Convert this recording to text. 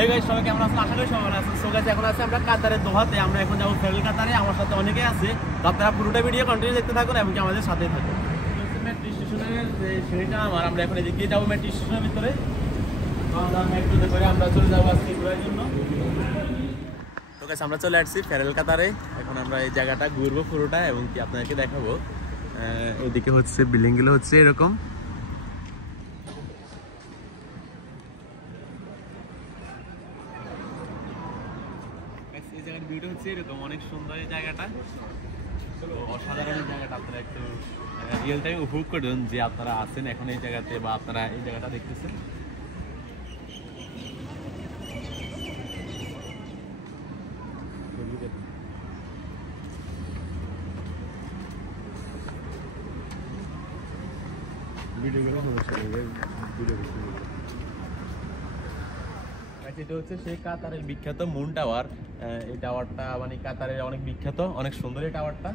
এই গাইস সবাই কেমন আছেন? আশা করি সবাই ভালো আছেন। সো গাইস এখন আছে আমরা কাতারের দোহাতে, আমরা এখন যাবো ফেরেল কাতারে। আমার সাথে অনেকেই আছে, তো আপনারা পুরোটা ভিডিও কন্টিনিউ দেখতে থাকুন এবং আমাদের সাথেই থাকুন। মেট্রো স্টেশনের যে সিঁড়িটা আমরা এখন এদিকে যাবো মেট্রো স্টেশনের ভিতরে। মেট্রোতে করে আমরা চলে যাবো আজকে ঘোরার জন্য। তো গাইস আমরা চলে আসছি ফেরেল কাতারে। এখন আমরা এই জায়গাটা ঘুরবো পুরোটা এবং কি আপনাদেরকে দেখাবো। এদিকে হচ্ছে বিল্ডিং গুলো হচ্ছে এরকম। এই জায়গার ভিউটা হচ্ছে এরকম, অনেক সুন্দর এই জায়গাটা, অসাধারণ এই জায়গাটা। আপনারা একটু রিয়েল টাইম উপভোগ করুন যে আপনারা আছেন এখন এই জায়গাতে বা আপনারা এই জায়গাটা দেখতেছেন। এটা হচ্ছে সেই কাতারের বিখ্যাত মুন টাওয়ার। এই টাওয়ারটা মানে কাতারের অনেক বিখ্যাত, অনেক সুন্দর এই টাওয়ারটা।